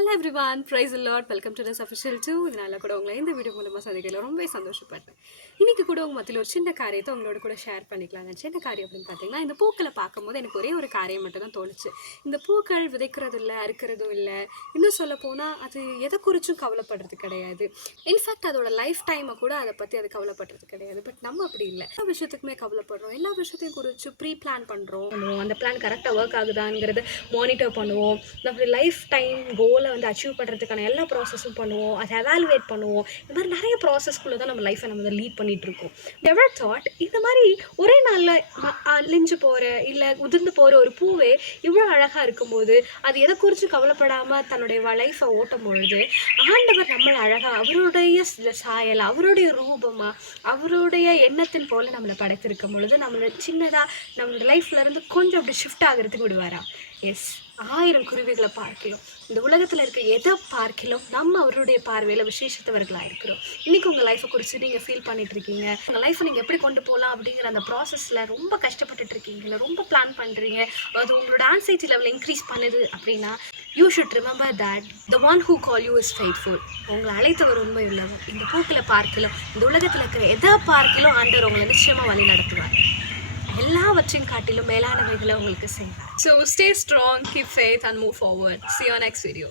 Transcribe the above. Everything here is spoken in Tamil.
Hello everyone, praise lord. Welcome to this official 2. இதனால கூட உங்களை இந்த வீடியோ மூலமாக சந்திக்கல ரொம்பவே சந்தோஷப்படுறேன். இன்றைக்கி கூட உங்கள் மத்தியில் ஒரு சின்ன காரியத்தை உங்களோட கூட ஷேர் பண்ணிக்கலாங்க. சின்ன காரியம் அப்படின்னு பார்த்தீங்கன்னா, இந்த பூக்களை பார்க்கும்போது எனக்கு ஒரே ஒரு காரியம் மட்டும் தான் தோணுச்சு. இந்த பூக்கள் விதைக்கிறதும் இல்லை, அறுக்கிறதும் இல்லை, இன்னும் சொல்ல போனால் அது எதை குறிச்சும் கவலைப்படுறது கிடையாது. இன்ஃபேக்ட் அதோட லைஃப் டைமை கூட அதை பற்றி அது கவலைப்படுறது கிடையாது. பட் நம்ம அப்படி இல்லை, எல்லா விஷயத்துக்குமே கவலைப்படுறோம். எல்லா விஷயத்தையும் குறித்து ப்ரீ பிளான் பண்ணுறோம். அந்த பிளான் கரெக்டாக ஒர்க் ஆகுதாங்கிறது மானிட்டர் பண்ணுவோம். நம்ம லைஃப் டைம் கோலை அச்சீவ் பண்ணுறதுக்கான எல்லா ப்ராசஸும் பண்ணுவோம், அதை எவாலுவேட் பண்ணுவோம். இந்த மாதிரி நிறைய ப்ராசஸ்க்குள்ளே தான் நம்ம லைஃப்பை நம்ம லீட் பண்ணிகிட்ருக்கோம். எவர் தாட் இந்த மாதிரி ஒரே நாளில் அழிஞ்சு போகிற இல்லை உதிர்ந்து போகிற ஒரு பூவே இவ்வளோ அழகாக இருக்கும்போது அது எதை குறித்து கவலைப்படாமல் தன்னுடைய லைஃப்பை ஓட்டும் பொழுது ஆண்டவர் நம்மளை அழகாக அவருடைய சாயல், அவருடைய ரூபமாக, அவருடைய எண்ணத்தின் போல் நம்மளை படைத்திருக்கும் பொழுது நம்மளை சின்னதாக நம்மளோட லைஃப்லேருந்து கொஞ்சம் அப்படி ஷிஃப்ட் ஆகிறதுக்கு விடுவாராம். எஸ், 1000 குருவிகளை பார்க்கலாம், இந்த உலகத்தில் இருக்க எதை பார்க்கலாம் நம்ம அவருடைய பார்வையில் விசேஷத்தவர்களாக இருக்கிறோம். இன்றைக்கி உங்கள் லைஃப்பை குறித்து நீங்கள் ஃபீல் பண்ணிகிட்ருக்கீங்க, உங்கள் லைஃப்பை நீங்கள் எப்படி கொண்டு போகலாம் அப்படிங்கிற அந்த ப்ராசஸில் ரொம்ப கஷ்டப்பட்டுட்ருக்கீங்களா, ரொம்ப பிளான் பண்ணுறீங்க, அது உங்களோட ஆன்சைட்டி லெவல் இன்க்ரீஸ் பண்ணுது அப்படின்னா you should remember that the one who call you is faithful. உங்களை அழைத்தவர் உண்மை உள்ளவர். இந்த பூக்களை பார்க்கலாம், இந்த உலகத்தில் இருக்கிற எதை பார்க்கலாம் ஆண்டவர் உங்களை நிச்சயமாக வழி நடத்துவார். எல்லாவற்றையும் காட்டிலும் மேலானவைகளை உங்களுக்கு செய்வார். So stay strong, keep faith and move forward. See you on next video.